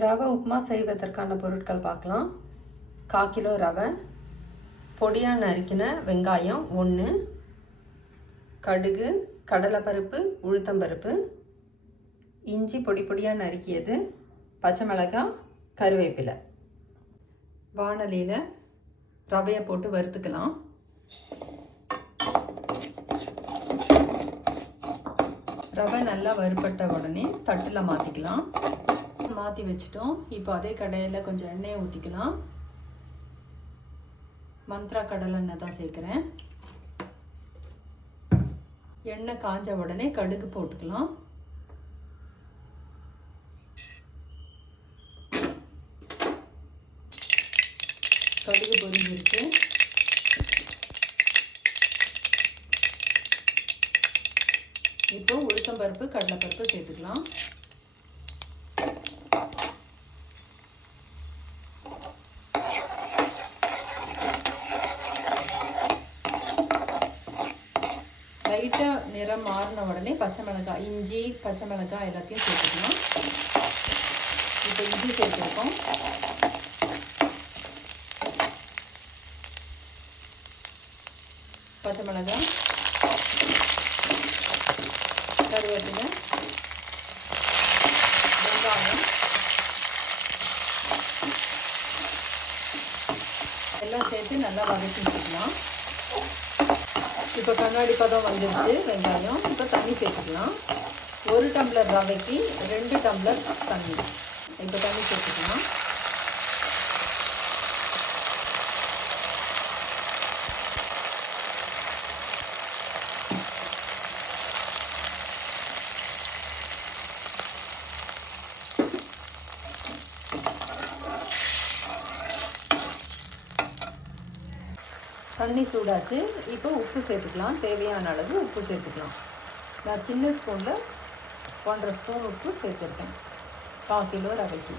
ரவை உப்புமா செய்வதற்கான பொருட்கள் பார்க்கலாம். 1/4 கிலோ ரவை, பொடியாக நறுக்கின வெங்காயம் 1, கடுகு, கடலைப்பருப்பு, உளுத்தம்பருப்பு, இஞ்சி பொடி பொடியாக நறுக்கியது, பச்சை மிளகாய், கருவேப்பிலை. வாணலியில் ரவையை போட்டு வறுத்துக்கலாம். ரவை நல்லா வறுபட்ட உடனே தட்டில் மாற்றிக்கலாம். மாற்றி வச்சுட்டோம். இப்போ அதே கடையில் கொஞ்சம் எண்ணெயை ஊற்றிக்கலாம். மந்த்ரா கடலை எண்ணெய் தான் சேர்க்குறேன். எண்ணெய் காஞ்ச உடனே கடுகு போட்டுக்கலாம். கடுகு பொரிஞ்சிருக்கு. இப்போ உளுத்தம்பருப்பு, கடலைப்பருப்பு சேர்த்துக்கலாம். லைட்டாக நிறம் மாறின உடனே பச்சை மிளகாய், இஞ்சி, பச்சை மிளகாய் எல்லாத்தையும் சேர்த்துக்கலாம். இப்போ இஞ்சி சேர்த்துருக்கோம். பச்சை மிளகாய், கருவேப்பிலை, வெங்காயம் எல்லாம் சேர்த்து நல்லா வதக்கிக்கலாம். இப்போ கண்ணாடி பதம் வந்துடுச்சு வெங்காயம். இப்போ தண்ணி சேர்த்துக்கலாம். 1 டம்ளர் ரவைக்கு 2 டம்ளர் தண்ணி. இப்போ தண்ணி சேர்த்துக்கலாம். தண்ணி சூடாச்சு. இப்போ உப்பு சேர்த்துக்கலாம். தேவையான அளவு உப்பு சேர்த்துக்கலாம். நான் சின்ன ஸ்பூனில் 1.5 ஸ்பூன் உப்பு சேர்த்துருக்கேன் 1/4 கிலோ ரவைக்கு.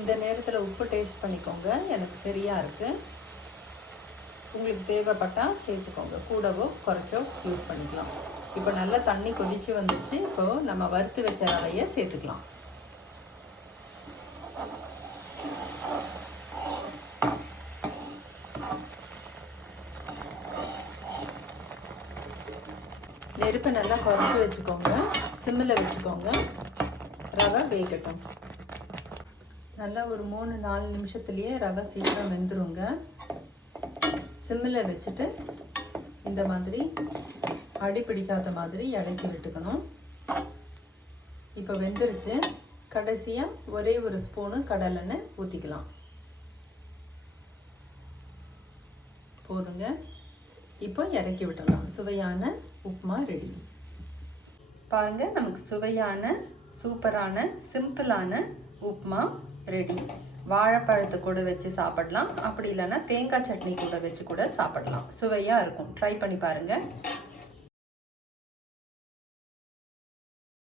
இந்த நேரத்தில் உப்பு டேஸ்ட் பண்ணிக்கோங்க. எனக்கு சரியாக இருக்குது. உங்களுக்கு தேவைப்பட்டால் சேர்த்துக்கோங்க. கூடவோ குறைச்சோ யூஸ் பண்ணிக்கலாம். இப்போ நல்லா தண்ணி கொதித்து வந்துச்சு. இப்போது நம்ம வறுத்து வச்ச ரவையை சேர்த்துக்கலாம். நெருப்பை நல்லா குறைச்சி வச்சுக்கோங்க. சிம்மில் வச்சுக்கோங்க. ரவை வேகட்டும். நல்லா ஒரு 3-4 நிமிஷத்துலேயே ரவை சீக்கிரம் வெந்துருங்க. சிம்மில் வச்சுட்டு இந்த மாதிரி அடி பிடிக்காத மாதிரி இறக்கி விட்டுக்கணும். இப்போ வெந்துருச்சு. கடைசியாக ஒரே ஒரு ஸ்பூனு கடலெண்ணெய் ஊற்றிக்கலாம். போதுங்க. இப்போ இறக்கி விடலாம். சுவையான உப்புமா ரெடி. பாருங்கள், நமக்கு சுவையான சூப்பரான சிம்பிளான உப்புமா ரெடி. வாழைப்பழத்தை கூட வச்சு சாப்பிடலாம். அப்படி இல்லைன்னா தேங்காய் சட்னி கூட வச்சு கூட சாப்பிடலாம். சுவையாக இருக்கும். ட்ரை பண்ணி பாருங்கள்.